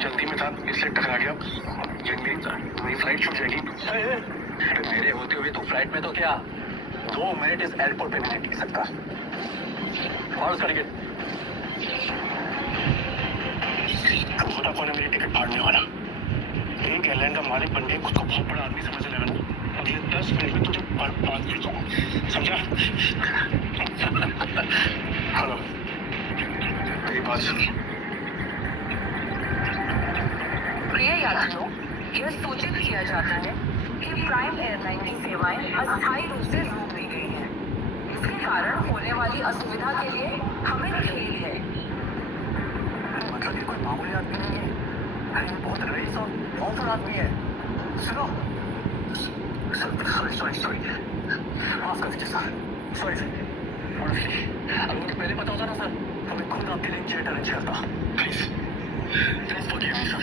जल्दी में था इसलिए टकरा गया। मेरी फ्लाइट छूट जाएगी। मेरे होते हुए तो फ्लाइट में तो क्या 2 मिनट इस एयरपोर्ट पे भी नहीं टिक सकता। और उसका टिकट वोडाफोन ने मेरी टिकट फाड़ने वाला। एक एयरलाइन का मालिक बन के खुद को बहुत बड़ा आदमी समझने लगा ना। अगले 10 मिनट में तुझे बर्बाद कर दूंगा, समझा? हेलो, तेरी बात सुन। प्रिय यात्रियों, यह सूचित किया जाता है कि प्राइम एयरलाइन की सेवाएं अस्थायी रूप से रोक दी गई हैं। इसके कारण होने वाली असुविधा के लिए हमें खेद है। मतलब ये कोई मामूली आदमी नहीं है, ये बहुत रईस और पावरफुल आदमी है। सुनो सॉरी माफ कर दीजिए सर, सॉरी सर। अगर मुझे पहले पता होता ना सर तो मैं खुद आपके लिए जेट अरेंज करता। Please forgive me sir.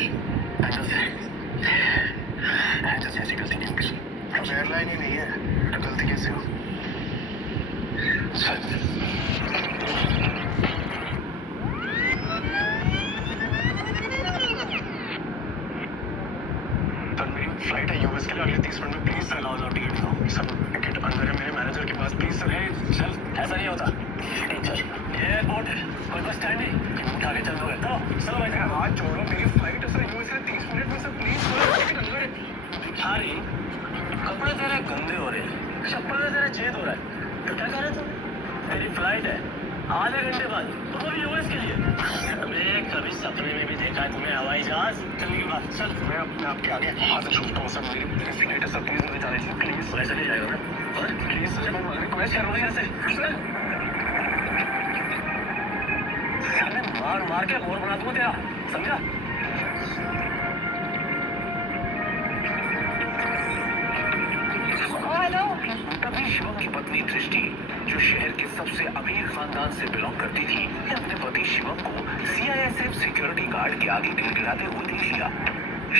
ऐसी गलती नहीं होगी। अब एयरलाइन ही नहीं है तो गलती कैसे हो सर? मेरी फ्लाइट है यूएस के लिए अगले 30 मिनट में। प्लीज सर लाओ टिकट दिखाओ सर। टिकट अंदर है मेरे मैनेजर के पास। Please sir. चल ऐसा नहीं होता। चल ये एयरपोर्ट है, कोई बस स्टैंड नहीं। उठा के चल दोगे चलो भाई। हाथ जोड़ो, मेरी फ्लाइट है सर यूएस के 30 मिनट में सर। प्लीज सर टिकट अंदर है। भिखारी कपड़े तेरे गंदे हो रहे हैं, चप्पल में तेरे छेद हो रहा है, तो क्या कर रहे तुम? तेरी फ्लाइट है आधे घंटे बाद, तुम अभी यूएस के लिए। मैं कभी सपने में भी देखा है तुम्हें हवाई जहाज चलने के बाद। चल मैं अपने आपके आगे हाथ छूटता हूँ सर। मेरी फ्लाइट है सर, प्लीज मुझे जाने दीजिए प्लीज। ऐसा नहीं जाएगा ना, और प्लीज सर मैं रिक्वेस्ट कर रहा हूँ ऐसे मार मार के बोर बना दूंगा तेरा, समझा? तभी शिवम की पत्नी दृष्टि, जो शहर के सबसे अमीर खानदान से बिलोंग करती थी, ने अपने पति शिवम को सीआईएसएफ सिक्योरिटी गार्ड के आगे गिड़गिड़ाते हुए देख लिया।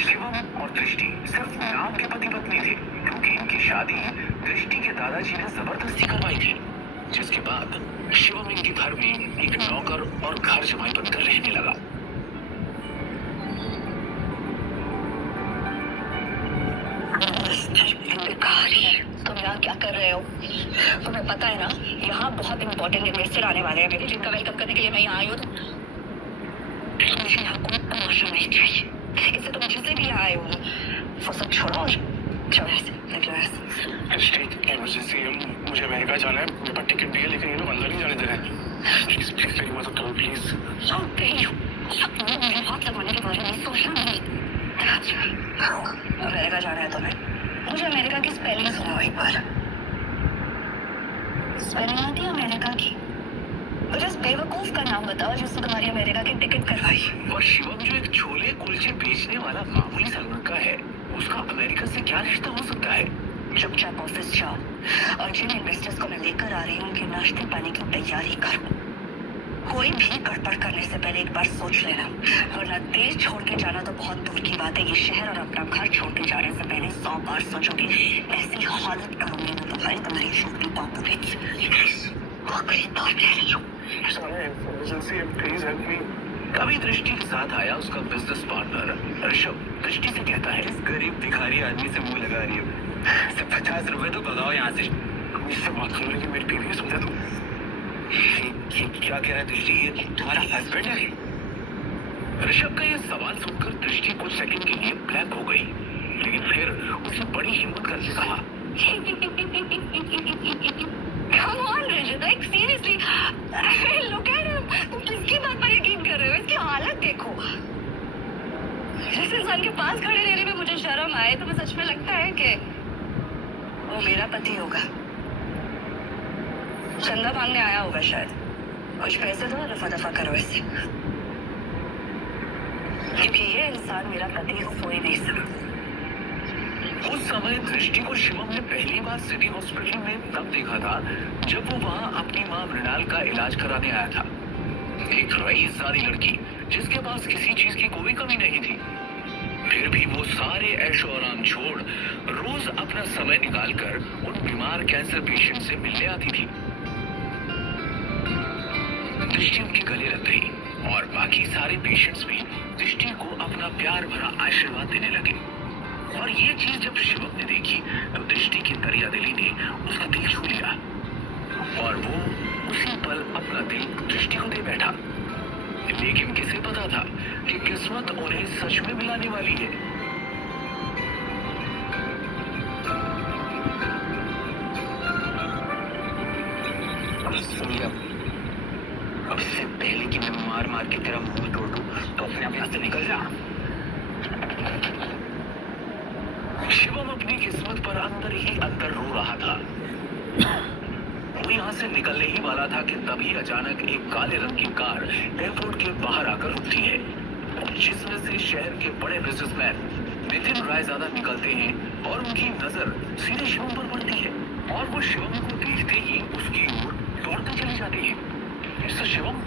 शिवम और दृष्टि सिर्फ नाम के पति पत्नी थे, क्योंकि इनकी शादी दृष्टि के दादाजी ने जबरदस्ती करवाई थी। जिसके बाद शिवम इनके घर में एक नौकर और घर जमाई बनकर रहने लगा। तुम यहाँ क्या कर रहे हो? तुम्हें पता है ना यहाँ बहुत इंपॉर्टेंट इन्वेस्टर आने वाले हैं मेरे, जिनका वेलकम करने के लिए मैं यहाँ आई हूँ। मुझे यहाँ कोई तमाशा नहीं चाहिए, इससे तुम जिसे भी आए हो वो सब छोड़ो और चलो ऐसे इमरजेंसी है, मुझे अमेरिका जाना है। मेरे पास टिकट भी है लेकिन ये लोग अंदर नहीं जाने दे रहे हैं। प्लीज प्लीज मेरी मदद करो प्लीज। मुझे हाथ लगवाने के बारे में सोचना नहीं। अमेरिका जाना है तुम्हें? मुझे अमेरिका की स्पेलिंग सुनाओ एक बार। स्पेलिंग आती है अमेरिका की? मुझे उस बेवकूफ का नाम बताओ जिसने तुम्हारी अमेरिका की टिकट करवाई। और शिवम जो एक छोले कुलचे बेचने वाला मामूली सा लड़का है, उसका अमेरिका से क्या रिश्ता हो सकता है? चुपचाप ऑफिस जाओ और जिन इन्वेस्टर्स को मैं लेकर आ रही हूँ उनके नाश्ते पानी की तैयारी करो। कोई भी गड़बड़ करने से पहले एक बार सोच लेना, वरना देश छोड़ के जाना तो बहुत दूर की बात है, ये शहर और अपना घर छोड़ के जाने से पहले 100 बार सोचोगे। ऐसी हालत करूंगी मैं तुम्हारी छोटी बाबू आखिरी बार कह रही हूँ। Please help me. कभी दृष्टि के साथ आया उसका बिजनेस पार्टनर ऋषभ। दृष्टि से कहता है, इस गरीब भिखारी आदमी से मुंह लगा रही है, सिर्फ 50 रुपए तो भगाओ यहाँ से। मुझसे बात करो लेकिन मेरी बीवी समझा दो। क्या कह रहा है दृष्टि, ये तुम्हारा हस्बैंड है? ऋषभ का ये सवाल सुनकर दृष्टि कुछ सेकंड के लिए ब्लैंक हो गई, लेकिन फिर उसने बड़ी हिम्मत करके कहा, Come on, Rajat, like seriously, look at him. तुम किसकी बात पर यकीन कर रहे हो? इसकी हालत देखो। जिस इंसान के पास खड़े रहने में मुझे शर्म आए, तो मुझे सच में लगता है कि वो मेरा पति होगा। चंदा मांगने आया होगा शायद। कुछ पैसे दो, रफा दफा करो इसे, क्योंकि ये इंसान मेरा पति हो ही नहीं सकता। उस समय दृष्टि को शिवम ने पहली बार सिटी हॉस्पिटल में तब देखा था जब वो वहाँ अपनी माँ मृणाल का इलाज कराने आया था। एक रईसजादी लड़की जिसके पास किसी चीज की कोई कमी नहीं थी, फिर भी वो सारे ऐशो आराम छोड़ रोज अपना समय निकालकर उन बीमार कैंसर पेशेंट से मिलने आती थी। दृष्टि उनके गले लग गई और बाकी सारे पेशेंट्स भी दृष्टि को अपना प्यार भरा आशीर्वाद देने लगे। और ये चीज जब शिवम ने देखी तो दृष्टि की दरिया दिली ने उसका दिल छू लिया और वो उसी पल अपना दिल दृष्टि को दे बैठा। लेकिन किसे पता था कि किस्मत उन्हें सच में मिलाने वाली है। अब इससे पहले कि मैं मार मार के तेरा मुंह तोड़ दूं, तो अपने आप यहाँ से निकल जा। शिवम अपनी किस्मत पर अंदर ही अंदर रो रहा था। वो यहाँ से निकलने ही वाला था कि तभी अचानक एक काले रंग की कार एयरपोर्ट के बाहर आकर रुकती है, जिसमें से शहर के बड़े बिजनेसमैन नितिन रायजादा निकलते हैं और उनकी नजर सीधे शिवम पर पड़ती है और वो शिवम को देखते ही उसकी ओर दौड़ते चले जाते हैं। मिस्टर शिवम,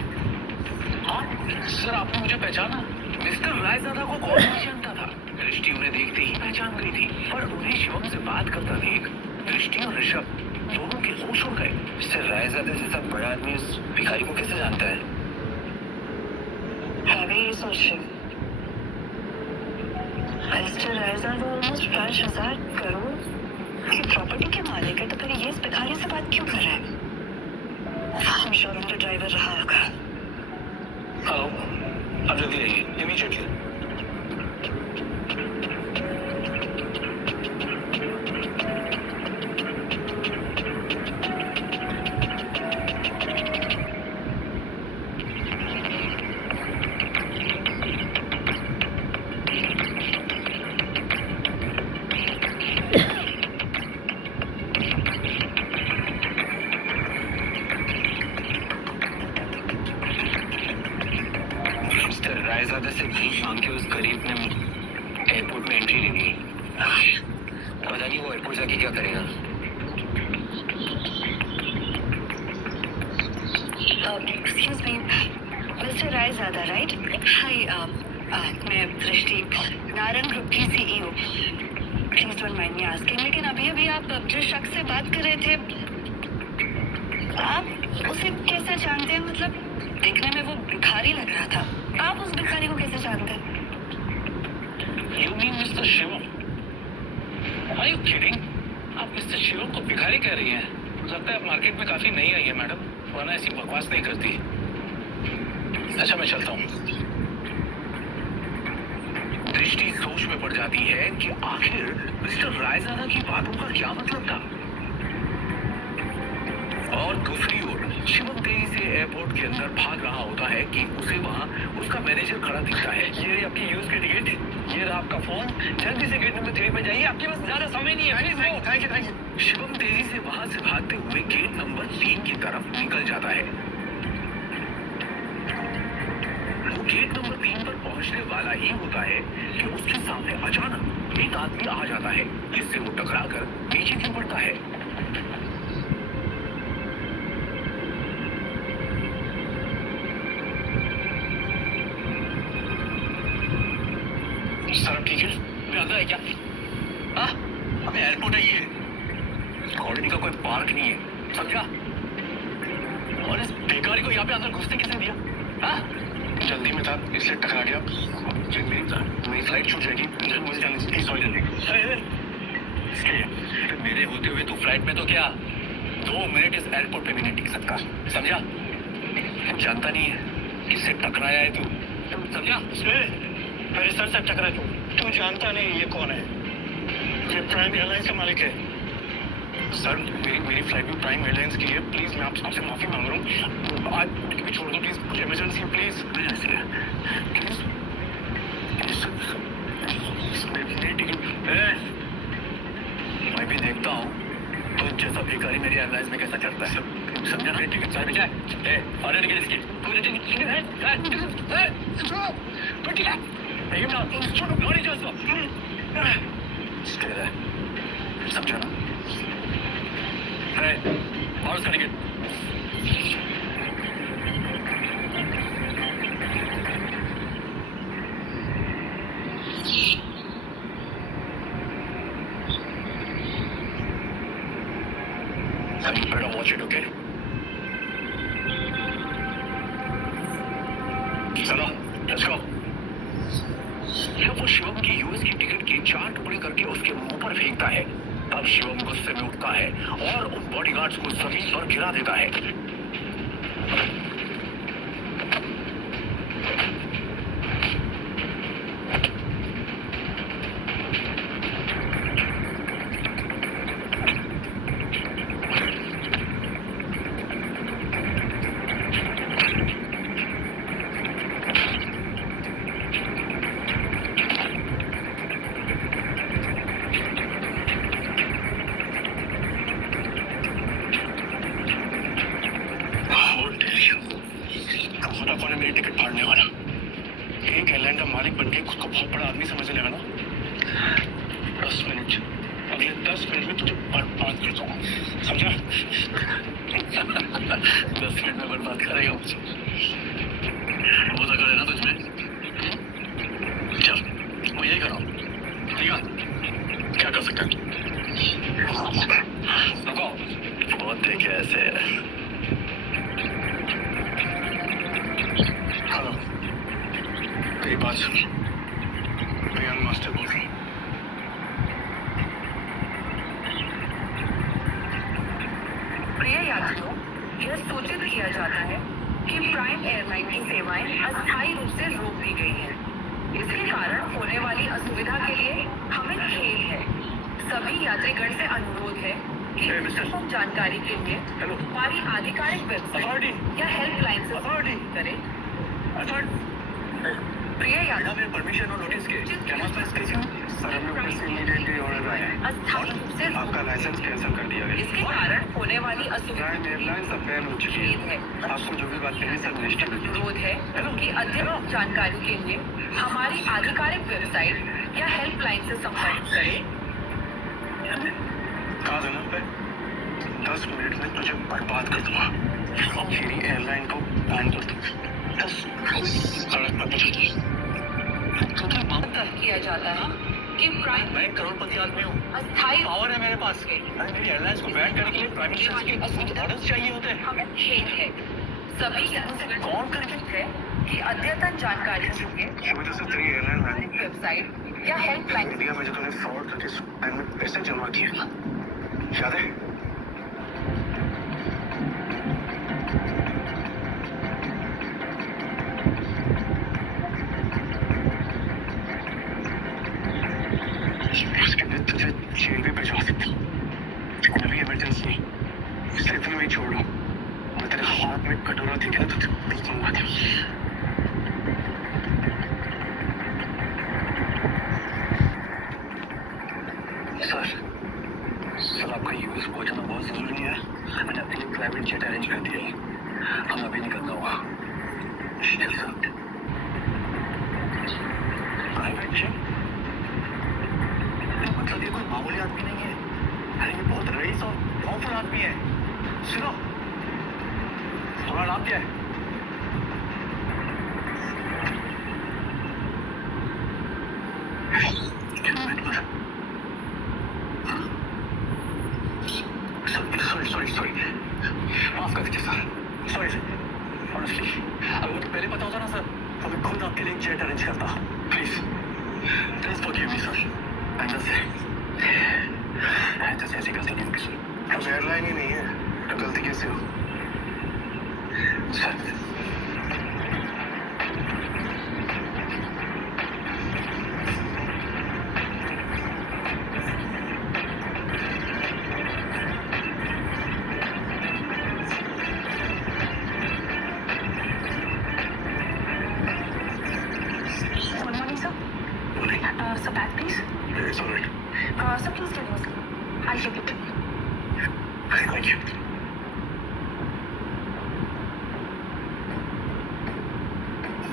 हाँ सर, आपने मुझे पहचाना? मिस्टर रायजादा को कौन नहीं जानता था? दृष्टि उन्हें देखते ही पहचान गई थी, पर उन्हें शिवम से बात करता देख दृष्टि और ऋषभ दोनों के होश उड़ गए। मिस्टर रायजादा जैसा बड़ा आदमी उस भिखारी को कैसे जानता है? हैवी ये सोच रही हूँ। मिस्टर रायजादा ऑलमोस्ट 5,000 करोड़ की प्रॉपर्टी के मालिक है, तो फिर ये इस भिखारी से बात क्यों कर रहा है? हम शोरूम का ड्राइवर रहा होगा। हेलो, आप जल्दी आइए, इमीडिएटली। रायजादा से घूस मांग के उस गरीब ने एयरपोर्ट में एंट्री ले ली। पता नहीं वो एयरपोर्ट जाके क्या करेगा। Excuse me, mister Raizada, right? Hi, मैं दृष्टि, नारंग ग्रुप की CEO. Please don't mind me asking, लेकिन अभी अभी आप जिस शख्स से बात कर रहे थे, आप उसे कैसे जानते हैं? मतलब देखने में वो भिखारी लग रहा था, आप उस भिखारी को कैसे जानते हैं? You mean Mr. Shivam? Are you kidding? आप मिस्टर शिवम को भिखारी कह रही हैं? लगता है आप मार्केट में काफी नई आई है मैडम, वरना ऐसी बकवास नहीं करती। अच्छा, मैं चलता हूँ। दृष्टि सोच में पड़ जाती है कि आखिर मिस्टर रायजादा की बातों का क्या मतलब था। और दूसरी ओर शिवम तेजी से एयरपोर्ट के अंदर भाग रहा होता है कि उसे वहाँ उसका मैनेजर खड़ा दिखता है। ये रही आपकी यूज की टिकट, ये रहा आपका फोन, जल्दी से गेट नंबर 3 पे जाइए, आपके पास ज्यादा समय नहीं है। Thank you. शिवम तेजी से वहां से भागते हुए गेट नंबर 3 की तरफ निकल जाता है। वो गेट नंबर 3 पर पहुंचने वाला ही होता है कि उसके सामने अचानक एक आदमी आ जाता है, जिससे वो टकराकर नीचे गिर पड़ता है। सर आप ठीक है? मैं अंदर है क्या? हाँ, हमें एयरपोर्ट है, ये कॉलोनी का कोई पार्क नहीं है, समझा? और इस भिखारी को यहाँ पे अंदर घुसने किसने दिया? हाँ, जल्दी में था इसलिए टकरा गया। मेरी फ्लाइट छूट जाएगी, मुझे जाने से प्लीज सॉरी। जल्दी मेरे होते हुए तू फ्लाइट में तो क्या 2 मिनट इस एयरपोर्ट पे भी नहीं टिक सकता, समझा? तू जानता नहीं है किससे टकराया है तू, समझा? मेरे सर से टकरा तू जानता नहीं ये कौन है? ये प्राइम एयरलाइंस का मालिक है। सर मेरी फ्लाइट में प्राइम एयरलाइंस की है, प्लीज मैं आपसे माफी मांग रहा हूँ, आज भी छोड़ दो प्लीज, कुछ इमरजेंसी है प्लीज। मैं भी देखता हूँ तो जैसा भिखारी मेरी एयरलाइंस में कैसा चलता है, समझा ना? टिकट सर भेजा है और टिकट इसकी पूरी टिकट है। नहीं ना, छोड़ो, नहीं जा सकता। समझा ना? और उसका ticket you better watch it, okay? चलो लेट्स गो। जब वो शिवम की यूएस की टिकट के 4 टुकड़े करके उसके मुंह पर फेंकता है, तब शिवम गुस्से में उठता है और उन बॉडीगार्ड्स को जमीन पर गिरा देता है। कौन है मेरी टिकट फाड़ने वाला? एक एयरलाइन का मालिक बन के खुद को बहुत बड़ा आदमी समझने लगा ना। 10 मिनट, अगले 10 मिनट में तुझे बर्बाद कर दूंगा, समझा? 10 मिनट में बर्बाद करेगा मुझे, वो तो करे ना तुझमें। चल मैं यही कर रहा हूँ, ठीक है? क्या कर सकते हैं? रुको, बहुत देखे ऐसे। हेलो, तेरी बात सुन, मैं यंग मास्टर बोल रहा हूँ। प्रिय यात्रियों, यह सूचित किया जाता है कि प्राइम एयरलाइन की सेवाएं अस्थायी रूप से रोक दी गई हैं। इसके कारण होने वाली असुविधा के लिए हमें खेद है। सभी यात्रीगण से अनुरोध है कि महत्वपूर्ण जानकारी के लिए हमारी आधिकारिक वेबसाइट या हेल्पलाइन से संपर्क करें। प्रिय यात्रियों, मेरे परमिशन और नोटिस के क्या नाम इसके? सर हमने ऊपर से इमीडिएटली ऑर्डर आया है। अस्थायी रूप से आपका लाइसेंस कैंसिल कर दिया गया। इसके कारण होने वाली असुविधा प्राइम एयरलाइन सब बैन हो चुकी खेद है। है। आपको जो भी बात कहनी है सब निश्चित अनुरोध है कि अध्ययन जानकारी के लिए हमारी आधिकारिक वेबसाइट या हेल्पलाइन से संपर्क करें। कहा था ना मैं 10 मिनट में तुझे बर्बाद कर दूंगा। मेरी एयरलाइन को बैन कर दूंगा। 10 सड़क पर पहुंचा। किया जाता है कि प्राइम मैं एक करोड़पति आदमी हूँ, अस्थायी पावर है मेरे पास। अरे मेरी एयरलाइंस को बैन करने के लिए प्राइम मिनिस्टर के ऑर्डर्स चाहिए होते हैं। हमें खेद है। सभी यात्रियों कौन करके? है कि अद्यतन जानकारी के लिए ये वजह से तेरी एयरलाइन बैन हुई है। वेबसाइट या हेल्पलाइन इंडिया में जो तूने फ्रॉड करके बैंक में पैसे जमा किए, याद है? उसके लिए तुझे जेल भी भिजवा सकता हूँ। अभी इमरजेंसी, इसलिए तुम्हें मैं छोड़ रहा हूँ। मैं तेरे हाथ में कटोरा देखे ना तुझे बीच मंगवा दूँ। सर आपका यूएस पहुंचना बहुत जरूरी है। मैंने अपने लिए प्राइवेट जेट अरेंज कर दिया है। हमें अभी निकलना होगा। Private jet? मतलब ये कोई मामूली आदमी नहीं है। अरे ये बहुत रईस और पावरफुल आदमी है। सुनो, तुम्हारा नाम क्या है? सॉरी माफ कर दीजिए सर। सॉरी ऑनेस्टली अगर मुझे पहले पता होता ना सर, तो मैं खुद आपके लिए एक जेट अरेंज करता। Please forgive me sir. आइंदा से ऐसी गलती नहीं होगी सर। अब एयरलाइन ही नहीं है तो गलती कैसे हो sir? So back please. It's all right. So please tell us. I'll ship it. Thank you.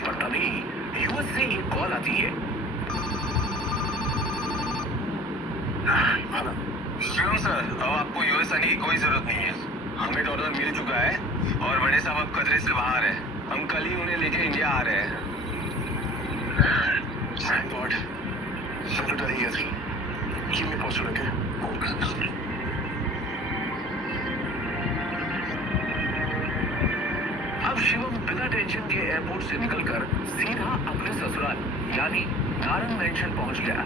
पर तभी यूएस से एक कॉल आती है। हेलो शिवम सर, अब आपको यूएस आने की कोई जरूरत नहीं है। हमें डॉलर मिल चुका है और बड़े साहब अब खतरे से बाहर है। हम कल ही उन्हें लेके इंडिया आ रहे हैं। Thank God. मैं तो डर ही गया था कि मैं पहुंच लगे। अब शिवम बिना टेंशन के एयरपोर्ट से निकलकर सीधा अपने ससुराल यानी नारंग मेंशन पहुंच गया।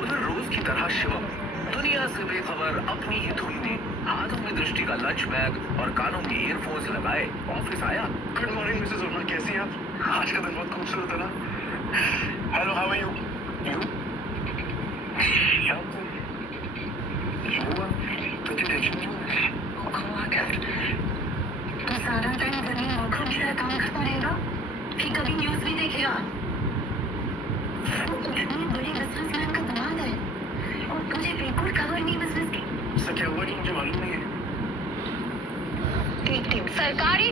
उधर रोज की तरह शिवम दुनिया से बेखबर अपनी ही धुन में हाथों में दृष्टि का लंच बैग और कानों में ईयरफोन्स लगाए ऑफिस आया। गुड मॉर्निंग मिसेस वर्मा, कैसी हैं आप? आज का दिन बहुत खूबसूरत है ना? Hello, how are you? क्या हुआ? तुझे टेंशन क्यों है? तो सारा टाइम घर में मूर्खों की तरह काम करता रहेगा, फिर कभी न्यूज भी देखेगा। वो इतने बड़े बिजनेसमैन का दिमाग है और तुझे बिल्कुल खबर नहीं बिजनेस की। सर क्या हुआ कि मुझे मालूम नहीं है। एक टीम सरकारी